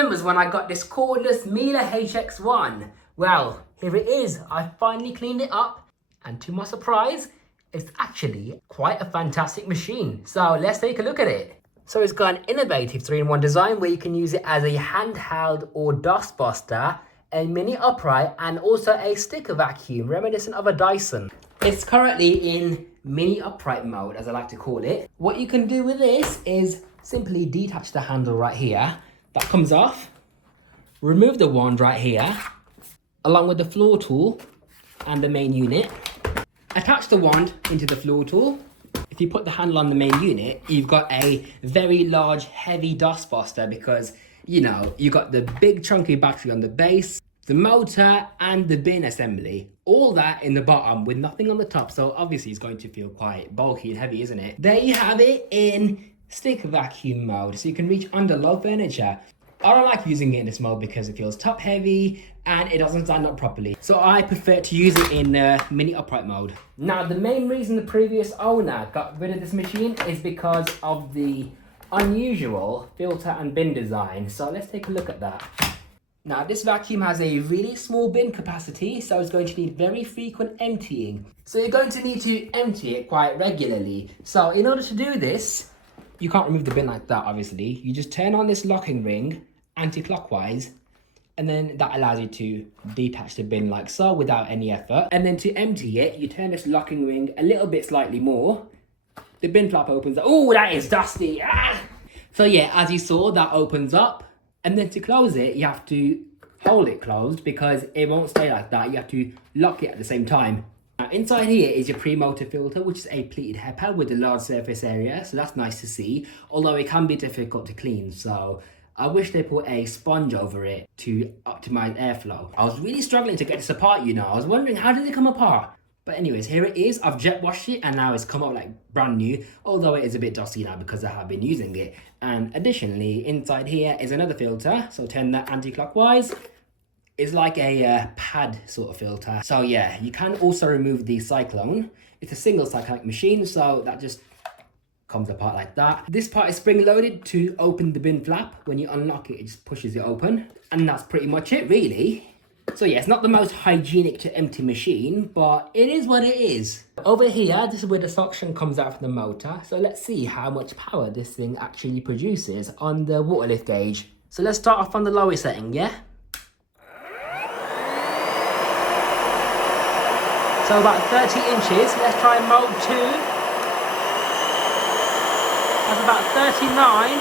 remembers when I got this cordless Miele HX1? Well, here it is. I finally cleaned it up, and to my surprise, it's actually quite a fantastic machine. So let's take a look at it. So it's got an innovative 3-in-1 design where you can use it as a handheld or dust buster, a mini upright, and also a sticker vacuum reminiscent of a Dyson. It's currently in mini upright mode, as I like to call it. What you can do with this is simply detach the handle right here. That comes off. Remove the wand right here, along with the floor tool and the main unit. Attach the wand into the floor tool. If you put the handle on the main unit, you've got a very large, heavy dust buster because, you know, you've got the big chunky battery on the base, the motor and the bin assembly. All that in the bottom with nothing on the top. So obviously it's going to feel quite bulky and heavy, isn't it? There you have it in stick vacuum mode. So you can reach under low furniture. I don't like using it in this mode because it feels top heavy and it doesn't stand up properly. So I prefer to use it in mini upright mode. Now, the main reason the previous owner got rid of this machine is because of the unusual filter and bin design. So let's take a look at that. Now, this vacuum has a really small bin capacity, so it's going to need very frequent emptying. So you're going to need to empty it quite regularly. So in order to do this, you can't remove the bin like that, obviously. You just turn on this locking ring anti-clockwise, and then that allows you to detach the bin like so without any effort. And then to empty it, you turn this locking ring a little bit slightly more. The bin flap opens up. Oh, that is dusty. Ah! So yeah, as you saw, that opens up. And then to close it, you have to hold it closed because it won't stay like that. You have to lock it at the same time. Now, inside here is your pre-motor filter, which is a pleated HEPA with a large surface area. So that's nice to see, although it can be difficult to clean. So I wish they put a sponge over it to optimize airflow. I was really struggling to get this apart, you know. I was wondering, how did it come apart? But anyways, here it is. I've jet washed it and now it's come out like brand new, although it is a bit dusty now because I have been using it. And additionally, inside here is another filter. So turn that anti-clockwise. It's like a pad sort of filter. So yeah, you can also remove the cyclone. It's a single cyclonic machine, so that just comes apart like that. This part is spring loaded to open the bin flap. When you unlock it, it just pushes it open. And that's pretty much it, really. So yeah, it's not the most hygienic to empty machine, but it is what it is. Over here, this is where the suction comes out from the motor. So let's see how much power this thing actually produces on the water lift gauge. So let's start off on the lowest setting, yeah? So about 30 inches. Let's try mode 2. That's about 39.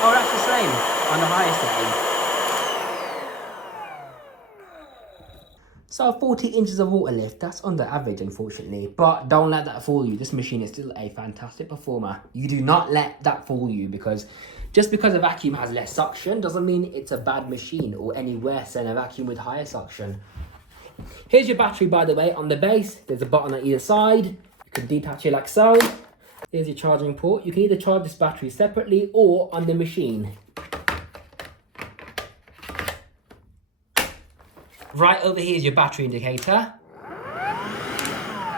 Oh, that's the same on the highest setting. So 40 inches of water lift, that's under average, unfortunately. But don't let that fool you. This machine is still a fantastic performer. You do not let that fool you, because just because a vacuum has less suction doesn't mean it's a bad machine or any worse than a vacuum with higher suction. Here's your battery, by the way, on the base. There's a button on either side. You can detach it like so. Here's your charging port. You can either charge this battery separately or on the machine. Right over here is your battery indicator.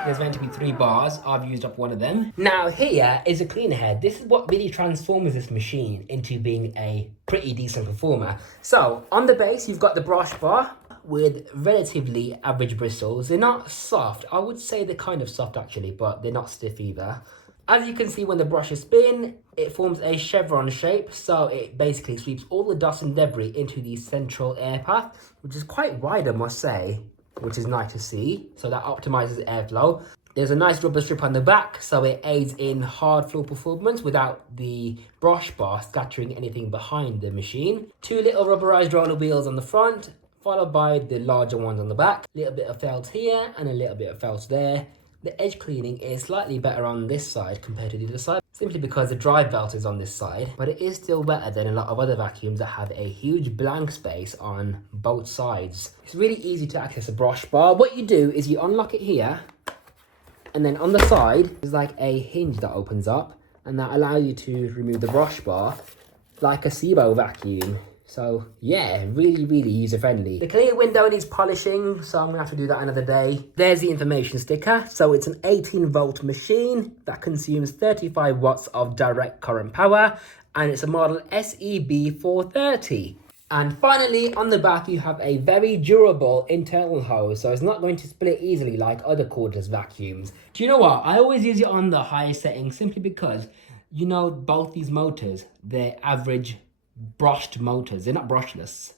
There's meant to be 3 bars. I've used up one of them. Now here is a cleaner head. This is what really transforms this machine into being a pretty decent performer. So on the base, you've got the brush bar with relatively average bristles. They're not soft. I would say they're kind of soft actually, but they're not stiff either. As you can see, when the brushes spin, it forms a chevron shape. So it basically sweeps all the dust and debris into the central air path, which is quite wide, I must say, which is nice to see. So that optimizes airflow. There's a nice rubber strip on the back, so it aids in hard floor performance without the brush bar scattering anything behind the machine. 2 little rubberized roller wheels on the front, followed by the larger ones on the back. A little bit of felt here and a little bit of felt there. The edge cleaning is slightly better on this side compared to the other side, simply because the drive belt is on this side, but it is still better than a lot of other vacuums that have a huge blank space on both sides. It's really easy to access a brush bar. What you do is you unlock it here, and then on the side is like a hinge that opens up, and that allows you to remove the brush bar like a SIBO vacuum. So yeah, really, really user-friendly. The clear window needs polishing, so I'm gonna have to do that another day. There's the information sticker. So it's an 18-volt machine that consumes 35 watts of direct current power and it's a model SEB430. And finally, on the back, you have a very durable internal hose, so it's not going to split easily like other cordless vacuums. Do you know what? I always use it on the highest setting simply because, you know, both these motors, they're average brushed motors. They're not brushless,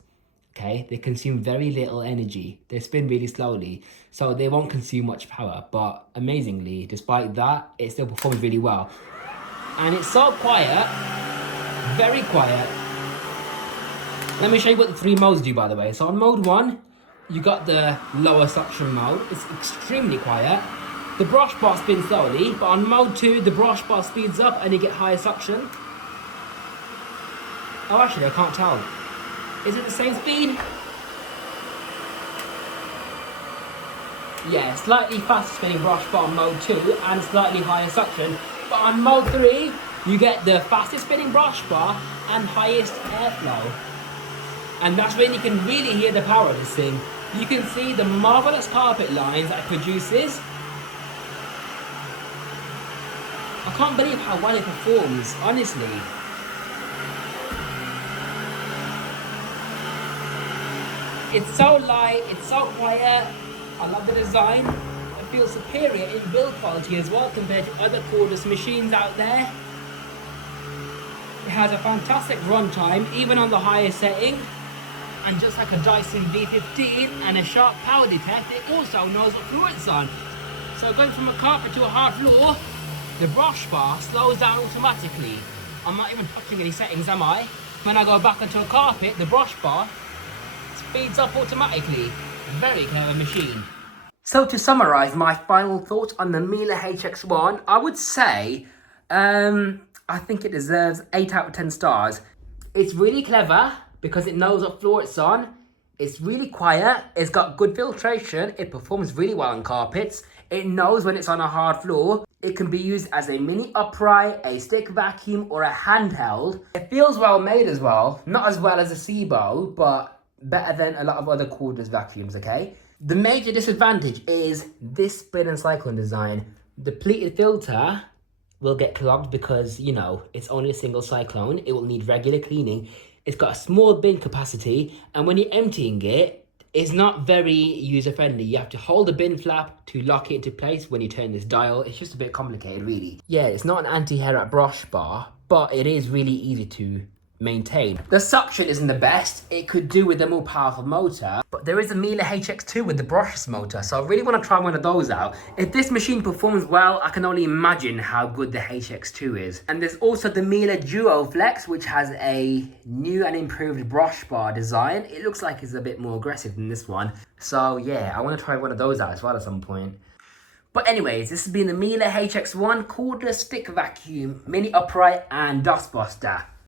okay? They consume very little energy. They spin really slowly, so they won't consume much power. But amazingly, despite that, it still performs really well. And it's so quiet, very quiet. Let me show you what the 3 modes do, by the way. So on mode 1, you got the lower suction mode. It's extremely quiet. The brush bar spins slowly, but on mode 2, the brush bar speeds up and you get higher suction. Oh, actually, I can't tell. Is it the same speed? Yeah, slightly faster spinning brush bar on mode 2 and slightly higher suction. But on mode 3, you get the fastest spinning brush bar and highest airflow. And that's when you can really hear the power of this thing. You can see the marvelous carpet lines that it produces. I can't believe how well it performs, honestly. It's so light, it's so quiet. I love the design. It feels superior in build quality as well compared to other cordless machines out there. It has a fantastic runtime, even on the highest setting. And just like a Dyson V15 and a sharp power detect, it also knows what floor it's on. So going from a carpet to a hard floor, the brush bar slows down automatically. I'm not even touching any settings, am I? When I go back onto a carpet, the brush bar speeds up automatically. Very clever machine. So to summarize my final thoughts on the Miele HX1, I would say, I think it deserves 8 out of 10 stars. It's really clever because it knows what floor it's on. It's really quiet. It's got good filtration. It performs really well on carpets. It knows when it's on a hard floor. It can be used as a mini upright, a stick vacuum, or a handheld. It feels well made as well. Not as well as a Sebo, but better than a lot of other cordless vacuums, okay? The major disadvantage is this spin and cyclone design. The pleated filter will get clogged because, you know, it's only a single cyclone. It will need regular cleaning. It's got a small bin capacity, and when you're emptying it, it's not very user-friendly. You have to hold the bin flap to lock it into place when you turn this dial. It's just a bit complicated, really. Yeah, it's not an anti-hair brush bar, but it is really easy to maintain. The suction isn't the best. It could do with a more powerful motor, but there is a Miele HX2 with the brushless motor, so I really want to try one of those out. If this machine performs well, I can only imagine how good the HX2 is. And there's also the Miele Triflex, which has a new and improved brush bar design. It looks like it's a bit more aggressive than this one. So yeah, I want to try one of those out as well at some point. But anyways, this has been the Miele HX1 cordless stick vacuum, mini upright and dustbuster.